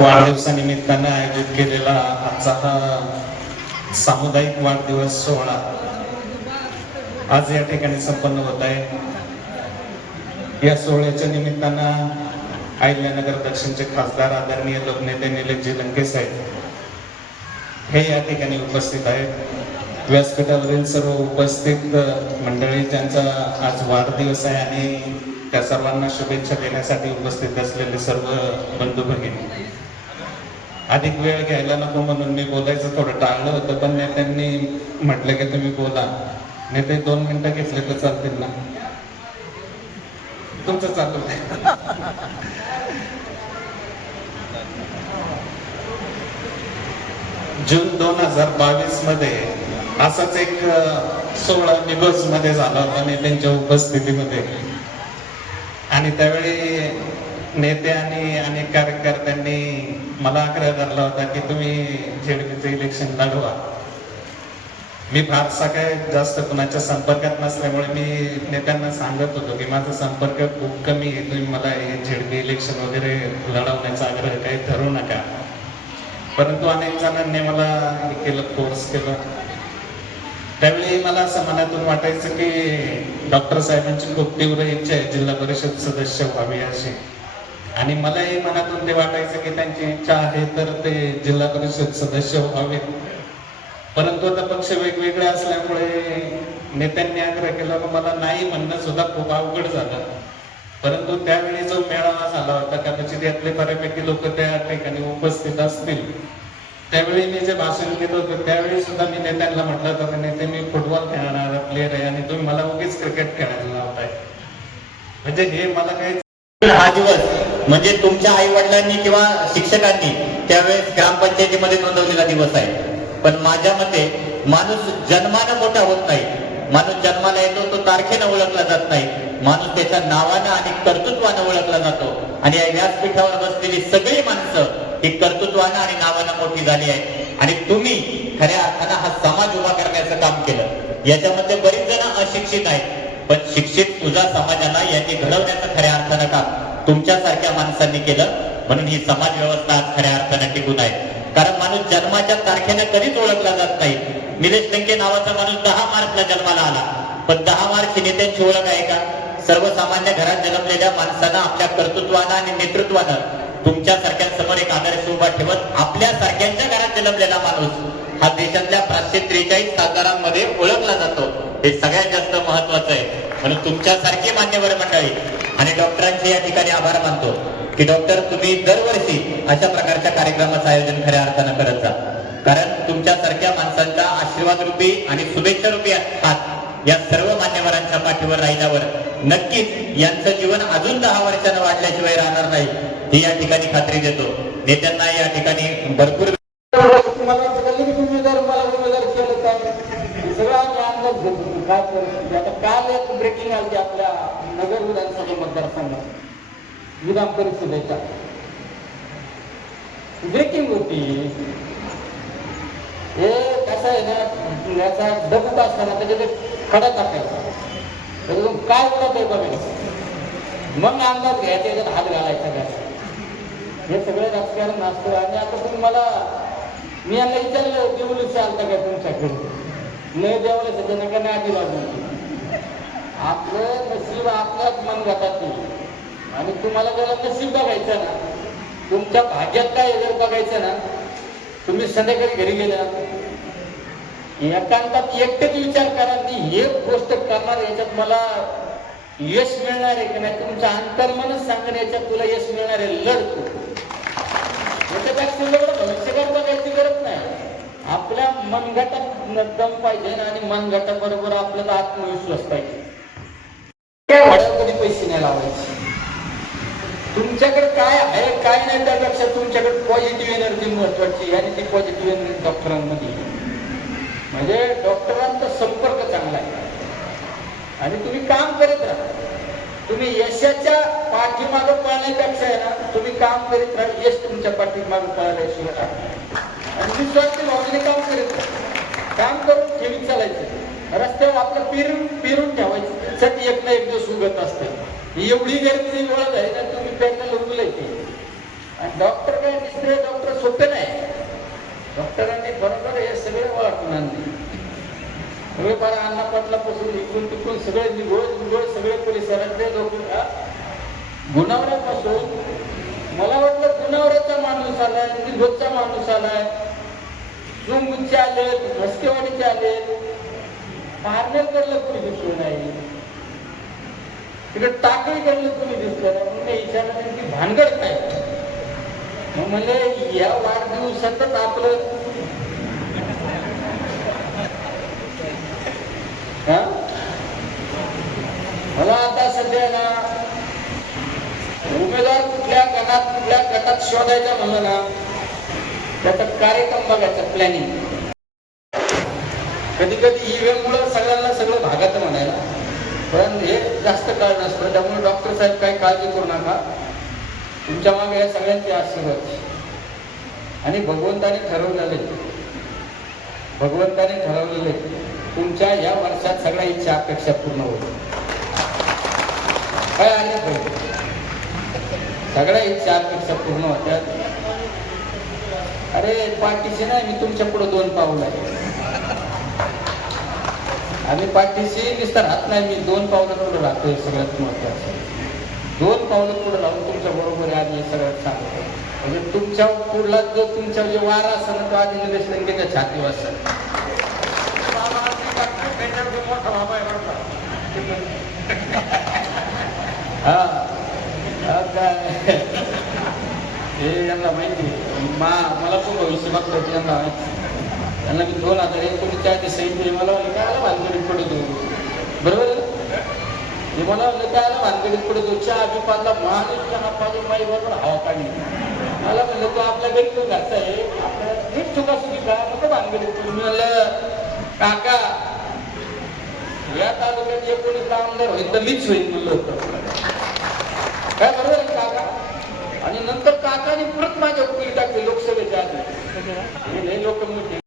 वाढदिवसानिमित्तानं आयोजित केलेला आजचा हा सामुदायिक वाढदिवस सोहळा आज या ठिकाणी संपन्न होत आहे. या सोहळ्याच्या निमित्तानं अहिल्यानगर दक्षिणचे खासदार आदरणीय लोकनेते निलेशजी लंके साहेब हे या ठिकाणी उपस्थित आहेत. व्यासपीठावरील सर्व उपस्थित मंडळी ज्यांचा आज वाढदिवस आहे आणि त्या सर्वांना शुभेच्छा देण्यासाठी उपस्थित असलेले सर्व बंधू भगिनी, अधिक वेळ घ्यायला नको म्हणून मी बोलायचं थोडं टाळलं होतं, पण नेत्यांनी म्हटलं की तुम्ही बोला. नेते 2 मिनिटं घेतले तर चालतील ना? तुमचं चालू आहे. जून 2022 मध्ये असाच एक सोहळा निगोज मध्ये झाला होता नेत्यांच्या उपस्थितीमध्ये, आणि त्यावेळी नेते आणि अनेक कार्यकर्त्यांनी मला आग्रह धरला होता की तुम्ही झेडपीचं इलेक्शन लढवा. मी फारसा काय जास्त कुणाच्या संपर्कात नसल्यामुळे मी नेत्यांना सांगत होतो की माझा संपर्क खूप कमी आहे, तुम्ही मला हे झेडपी इलेक्शन वगैरे लढवण्याचा आग्रह काही धरू नका. परंतु अनेक जणांनी मला हे केलं, फोर्स केलं. त्यावेळी मला असं मनातून वाटायचं की डॉक्टर साहेबांची खूप तीव्र इच्छा आहे जिल्हा परिषद सदस्य व्हावी अशी, आणि मलाही मनातून ते वाटायचं की त्यांची इच्छा आहे तर ते जिल्हा परिषद सदस्य व्हावे. परंतु आता पक्ष वेगवेगळे असल्यामुळे नेत्यांनी आग्रह केला, मला नाही म्हणणं सुद्धा खूप अवघड झालं. परंतु त्यावेळी जो मेळावा झाला होता, कदाचित यातले बऱ्यापैकी लोक त्या ठिकाणी उपस्थित असतील, त्यावेळी मी जे भाषण केलं होतं त्यावेळी सुद्धा मी नेत्यांना म्हटलं होतं, नेते मी फुटबॉल खेळणारा प्लेअर आहे आणि तुम्ही मला उगीच क्रिकेट खेळायला लावताय. म्हणजे हे मला काही, हा दिवस म्हणजे तुमच्या आई वडिलांनी किंवा शिक्षकांनी त्यावेळेस ग्रामपंचायतीमध्ये नोंदवलेला दिवस आहे. पण माझ्या मते माणूस जन्मानं मोठा होत नाही. माणूस जन्माला येतो तो तारखेनं ओळखला जात नाही. माणूस त्याच्या नावानं आणि कर्तृत्वानं ओळखला जातो. आणि या व्यासपीठावर बसलेली सगळी माणसं ही कर्तृत्वानं आणि नावानं मोठी झाली आहे. आणि तुम्ही खऱ्या अर्थानं हा समाज उभा करण्याचं काम केलं. याच्यामध्ये बरीच जण अशिक्षित आहेत, पण शिक्षित तुझा समाजाला यांनी घडवण्याचं खऱ्या अर्थानं काम तुमच्यासारख्या माणसांनी केलं. म्हणून ही समाज व्यवस्था आज खऱ्या अर्थानं टिकून आहे. कारण माणूस जन्माच्या तारखेनं कधीच ओळखला जात नाही. निलेश लंके नावाचा माणूस 10 मार्चला जन्माला आला, पण 10 मार्च नेत्यांची ओळख आहे का? सर्वसामान्य घरात जन्मलेल्या माणसानं आपल्या कर्तृत्वानं आणि नेतृत्वानं तुमच्यासारख्यांसमोर एक आदर्श उभा ठेवत आपल्या सारख्यांच्या घरात जन्मलेला माणूस हा देशातल्या 543 खासदारांमध्ये ओळखला जातो. हे सगळ्यात जास्त महत्वाचं आहे. म्हणून तुमच्यासारखी मान्यवर मंडळी आणि डॉक्टरांचे या ठिकाणी आभार मानतो की डॉक्टर तुम्ही दरवर्षी अशा प्रकारच्या कार्यक्रमाचं आयोजन खऱ्या अर्थानं करत जा. कारण तुमच्यासारख्या माणसांचा आशीर्वाद रूपी आणि शुभेच्छा रूपी हात या सर्व मान्यवरांच्या पाठीवर राहिल्यावर नक्कीच यांचं जीवन अजून 10 वर्षांना वाढल्याशिवाय राहणार नाही, ही या ठिकाणी खात्री देतो. नेत्यांना या ठिकाणी भरपूर काल एक ब्रेकिंग आली आपल्या नगर विधानसभा मतदारसंघात विधान परिषदेच्या ब्रेकिंग होती. हे कसं आहे ना, याचा डबूक असताना त्याच्यात खडा टाकायचा, काय उडत आहे बघायचं, मग अंदाज घ्यायचा, याच्यात हात घालायचा काय. हे सगळं राजकारण असतं. आणि आता तुम्ही मला, मी यांना विचारलं देवलीचे आलता काय तुमच्याकडे, नाही देवले सध्या नका नाही आधी लागून. आपलं नशीब आपल्याच मन घातात नाही. आणि तुम्हाला जरा नशीब बघायचं ना, तुमच्या भाग्यात काय जर बघायचं ना, तुम्ही संध्याकाळी घरी गेला एकांतात एकटेच विचार करा की हे गोष्ट करणार, याच्यात मला यश मिळणार आहे की नाही. तुमचं अंतर्मनच सांगणं याच्यात तुला यश मिळणार आहे, लढतो. याच्यापेक्षा भविष्यकाळ बघायची गरज नाही. आपल्या मनगटात दम पाहिजे आणि मनगटाबरोबर आपल्याला आत्मविश्वास पाहिजे. काय भाड्यावर कधी पैसे नाही लावायचे. तुमच्याकडे काय आहे काय नाही त्यापेक्षा तुमच्याकडे पॉझिटिव्ह एनर्जी महत्वाची, आणि ती पॉझिटिव्ह एनर्जी डॉक्टरांमध्ये, म्हणजे डॉक्टरांचा संपर्क चांगला आहे. आणि तुम्ही काम करत राहा. तुम्ही यशाच्या पाठीमागं पळण्यापेक्षा आहे ना, तुम्ही काम करीत राहा. यश तुमच्या पाठीमागं पळाल्याशिवाय आणि विश्वास भावनेने काम करीत राहा. काम करून ठेवीत चालायचं. रस्त्यावर आपलं पिरून ठेवायचं. त्यासाठी एक ना एक दिवस उगत असते. एवढी गर्दी ओळख आहे ना, तुम्ही पॅनल उगलाय ते आणि डॉक्टर काय दुसरे डॉक्टर सोपे नाही. डॉक्टरांनी बरोबर हे सगळे ओळखून आणले. सगळे फार अन्नपाटलापासून इकडून तिकडून सगळे निघोळ सगळे परिसरातले लोक गुणावऱ्यापासून मला वाटलं गुणावऱ्याचा माणूस आलाय, निघोजचा माणूस आलाय, चुंगचे आलेत, मस्केवाडीचे आलेत, पारनेरकडलं कोणी दिसलं नाही, तिकडे टाकळीकडलं कोणी दिसलं नाही. म्हणून विचारलं त्यांची भानगड काय. मग म्हणले या वाढदिवसातच आपलं मला आता सध्या ना उमेदवार कुठल्या गटात शोधायचा म्हणलं ना त्याचा कार्यक्रम बघायचा प्लॅनिंग. कधी कधी ईव्हीएम मुळे सगळ्यांना सगळं भागात म्हणायला, पण हे जास्त काळ नसतं. त्यामुळे डॉक्टर साहेब काही काळजी करू नका, तुमच्या मागे या सगळ्यांचे आशीर्वाद. आणि भगवंताने ठरवलेले तुमच्या या वर्षात सगळ्या इच्छा अपेक्षा पूर्ण होईल. काय आले पाहिजे सगळ्या इच्छा अपेक्षा पूर्ण होत्या. अरे पाठीशी नाही, मी तुमच्या पुढे 2 पाऊल आहे. आम्ही पाठीशी नुसतं राहत नाही, मी 2 पावलं पुढे राहतोय. सगळ्यात महत्वाचं 2 पावलं पुढे राहून तुमच्या बरोबर आधी सगळ्यात सांगतो. म्हणजे तुमच्या पुढला जो तुमच्या जे वारा असेल ना तो आधी निलेश लंकेच्या छातीवर असेल. हे यांना माहिती, मला पण भविष्य बघतात यांना माहिती. त्यांना मी 2019च्या आधी सही दिली. मला काय भानगडीत पडतो बरोबर हे मला काय भानगडीत पडतो. चहा बी पाजला माणूस चहा पाजून माई बरोबर हवा काढली. मला म्हणलं तो आपल्या घरी तो घरचा आहे, आपल्या नीट चुका चुकी का नको भानगडीत पडून. मी म्हणलं काका या तालुक्यात 19 आमदार होईल तर मीच होईल म्हणलं होतं. काय बरोबर आहे काका. आणि नंतर काकाने परत माझ्या उकली टाकली लोकसभेच्या आधी. लोक मोठे